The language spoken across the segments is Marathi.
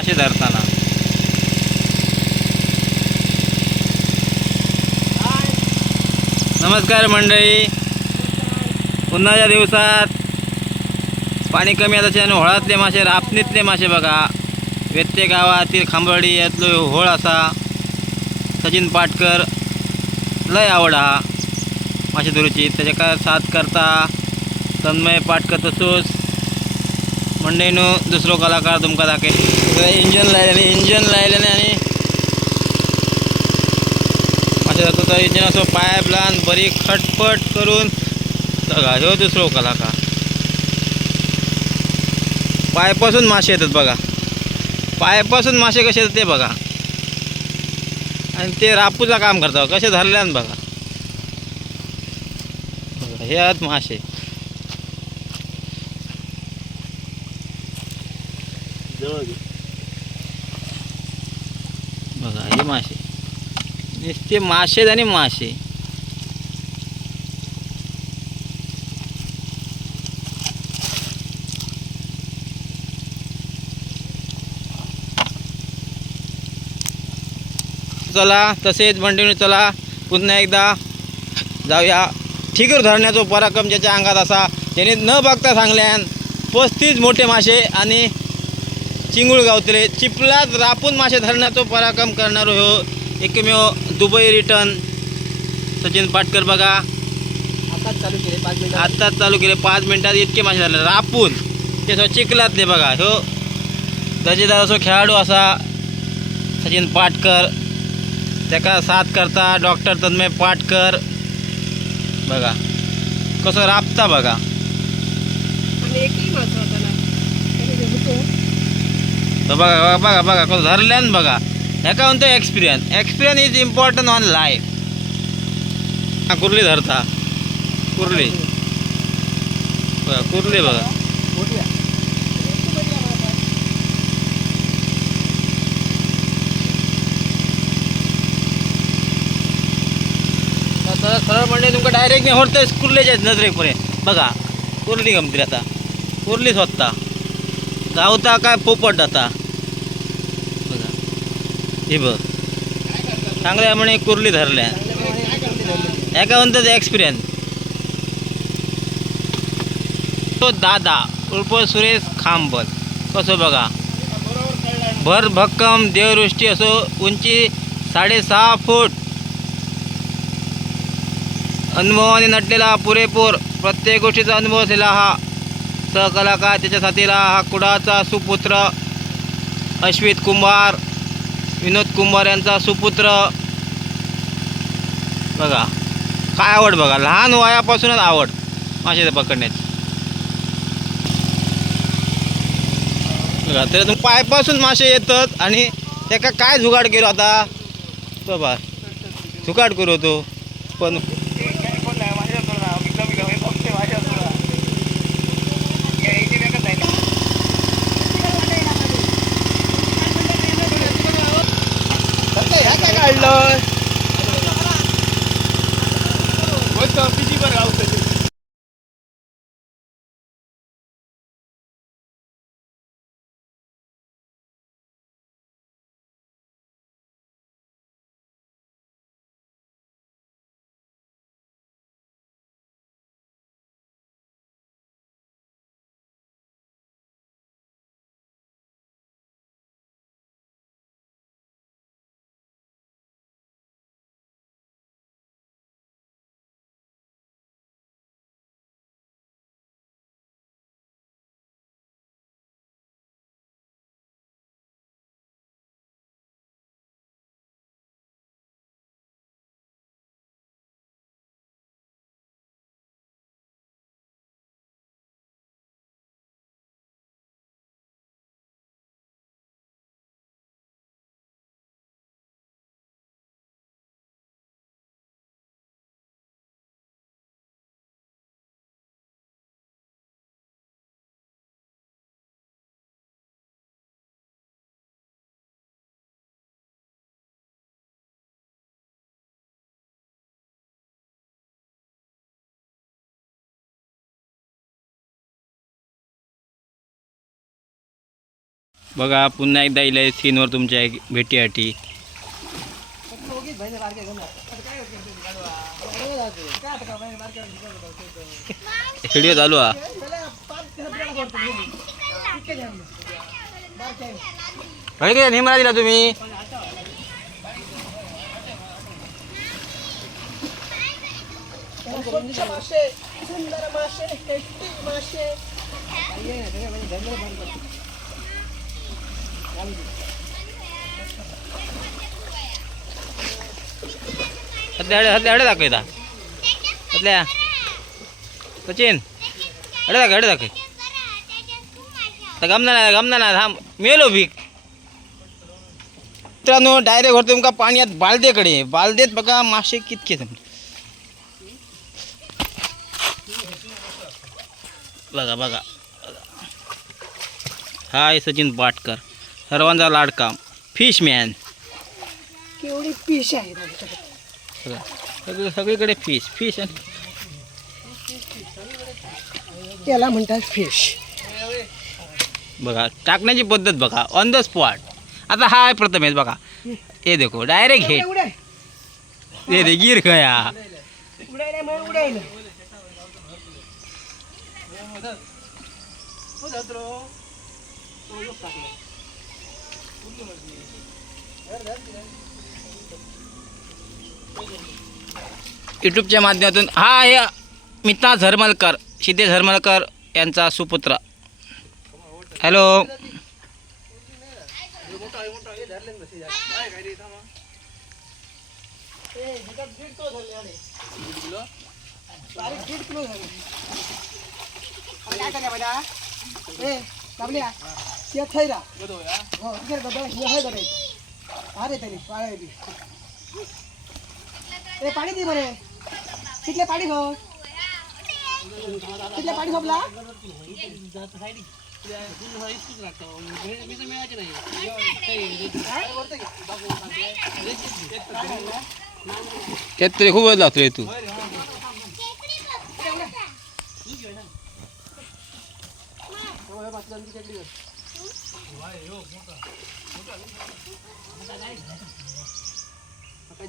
मासे धरताना. नमस्कार मंडळी. उन्हाळ्या दिवसात पाणी कमी असल्याने होळातले मासे रापणीतले मासे बघा. व्यत्ते गावातील खांबर्डी यातलो होळ असा. सचिन पाटकर लय आवड हा. मासे धरूची. त्याच्या का साथ करता तन्मय पाटकर तसोच. मंडईनो दुसरो कलाकार तुमका दाखय इंजन लायल्याने इंजन लायल्याने आणि मातशें दाखवता इंजन असो पायप लावून बरी खटपट करून बघा ह्यो दुसरो कलाकार। पायपासून मासे येतात बघा। पायपासून मासे कसे येतात ते बघा। आणि ते रापूचा काम करतात कसे धरल्यान बघा, हे आहेत मासे. बघा हे मासे. नुसते मासेच आणि मासे. चला तसेच मंडळी चला पुन्हा एकदा जाऊया. ठीकर धरण्याचा पराक्रम ज्याच्या अंगात असा. त्याने न बघता सांगल्यान पस्तीस मोठे मासे आणि चिंगूळ गावतले चिपलात रापून मासे धरण्याचा पराक्रम करणारो ह्यो एकमेव दुबई रिटर्न. सचिन पाटकर बघा. आताच चालू केले पाच मिनिट. आत्ताच चालू केले पाच मिनिटात इतके मासे झाले रापून. ते सगळं चिखलातले बघा. ह्यो दर्जेदार असो खेळाडू असा सचिन पाटकर. त्याका साथ करता डॉक्टर तन्मय पाटकर. बघा. कसं राबता बघा. एकही मासा होता ना त्याने होतो तर बघा बघा बघा कसं धरल्यान बघा. ह्याका म्हणतो experience experience is important on life हा कुर्ली धरता कुर्ली. बघा कुर्ली बघा. सरळ म्हणजे तुमका डायरेक्ट नाही होतं कुर्लीच्या नजरेपर्यंत बघा कुर्ली गमतील आता. कुर्ली स्वतः. गावता काय पोपट बघा हे बघ. चांगल्या म्हणे कुर्ली धरल्या. एका म्हणतात एक्सपिरियन्स तो दादा उर्फ सुरेश खांबल. कसं बघा? भर भक्कम देवदृष्टी असो उंची साडेसहा फूट. अनुभवाने नटलेला पुरेपूर प्रत्येक गोष्टीचा अनुभव असलेला हा सहकलाकार त्याच्या साथीला हा कुडाचा सुपुत्र अश्वित कुंभार. विनोद कुंभार यांचा सुपुत्र. बघा. काय आवड बघा. लहान वयापासूनच आवड. मासे पकडण्याची. बघा तर पायपासून मासे येतात आणि त्याका काय जुगाड केलो आता? तो बा जुगाड करू तो. पण बघा पुन्हा एकदा इले सीनवर तुमच्या भेटीसाठी. व्हिडिओ चालू हा. निमरा दिला तुम्ही? मासे सुंदर हडे हत्या हडे सचिन हडे दाखय हडे दाखय आता गमना नाही गमना नाही थांब. मेलो भीक. मित्रांनो डायरेक्ट होतो तुमका पाण्यात बालदेकडे. बालदेत बघा मासे कितके बघा बघा. हाय सचिन पाटकर सर्वांचा लाडका. फिश मॅन केवढी बघा सगळी सगळीकडे फिश फिश त्याला म्हणतात फिश बघा टाकण्याची पद्धत बघा. ऑन द स्पॉट आता हा आहे प्रथमेश बघा. हे देखो डायरेक्ट उडाय हे दे गिर खया उडायला. यूट्यूबच्या माध्यमातून हा आहे मिता झरमलकर सिद्धेश झरमलकर यांचा सुपुत्र. हॅलो बारीक दीड किलो झाले काय करण्या बेटा ए काबल्या ते थैरा हो इकडे डबा हे आहे बरे अरे तरी पाळी ए पाणी दे बरे तिथले पाणी घो तिथले पाणी lepas ganti dia dia. Wah, yo, muka. Ni. Muka dai. Pakai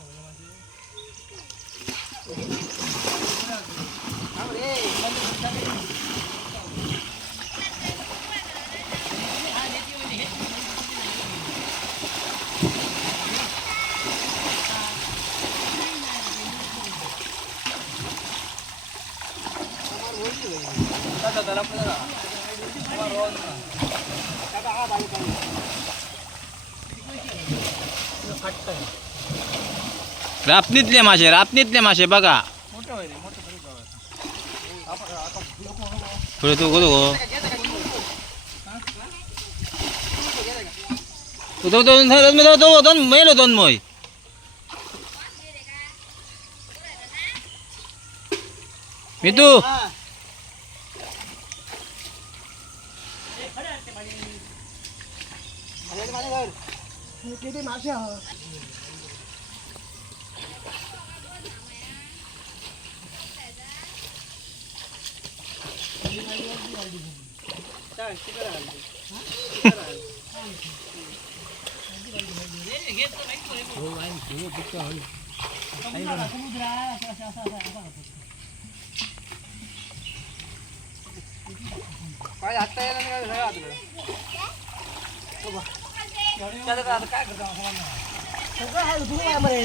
boleh mati. Kamu, रापणीतले मासे रापणीतले मासे बघा पुढे तू गो तू दोन दोन दोन दोन दोन मेलो दोन मोय मी तू किती मासे आहो काय आता यायला नाही काय आपलं सगळं आहे तुम्ही काय म्हणे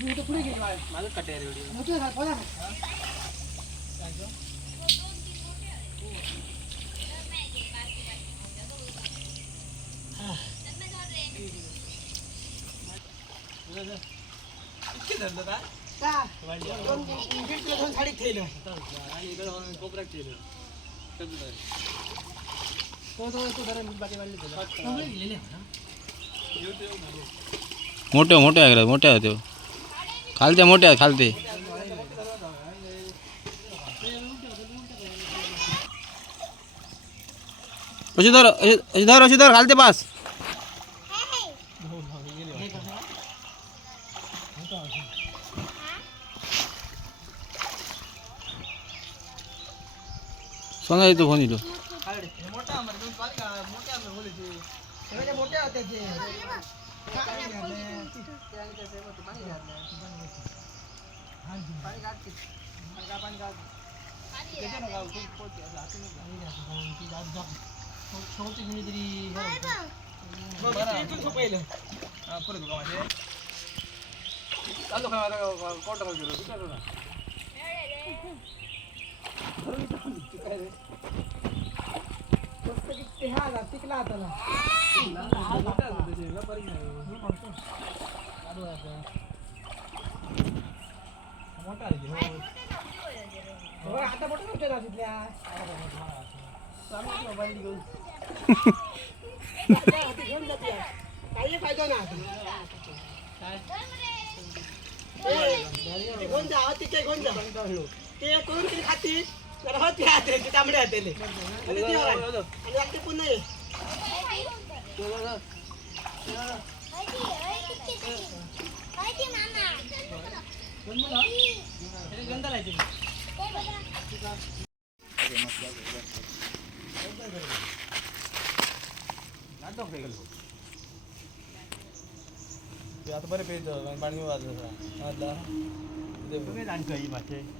मी तर पुढे गेलो माझं कट्यार मोठं झालं बोला का? दोन- दीड किलो दोन साडी ठेवलं. तो तो तो जरा बाकी वाढले मोठे मोठे आहे मोठे आहे ते. खालते मोठे आहेत खालते. अशी धर अशी धर अशी धर खालते पास. कोणाला त फोन येतो चालू काय कोणता पाच फायदा मोठे आंबे बोलायचे सगळे मोठे होते ते घातले. ते आणि ते सेम होते, घातले. पाणी घाल, पाणी घाल. त्याच्या नका, खूप पोटते, असं हातून नका. पाणी घातलं,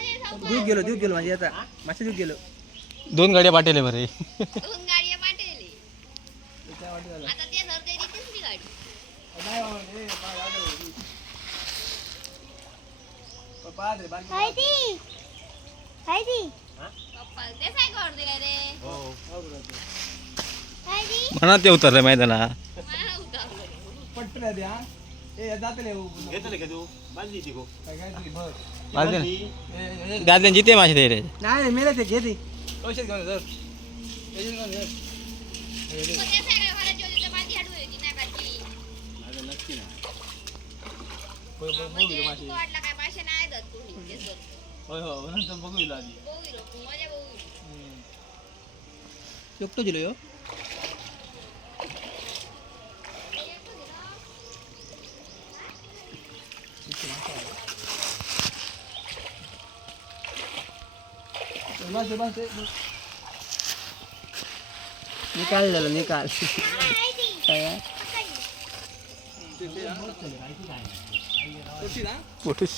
ना दूध गेलो दूध गेलो माझी आता. मासे दूध गेलो. दोन गाड्या पाठवले बरे. दोन गाड्या पाठवले. आता ते धरते ती तिसरी गाडी. नाही बाबा, ए, बारकी पाय. पप्पा ते हो बरं ते. म्हणा उतरलं उतारलं जातले हो. काय काय बघ. ए, ए. गादल्यान जिते मासे ते रे नाही मेले ते घे ते औषध घेऊन ये, धर. औषध घेऊन यो निकाल झालं निकाल काय मोठूच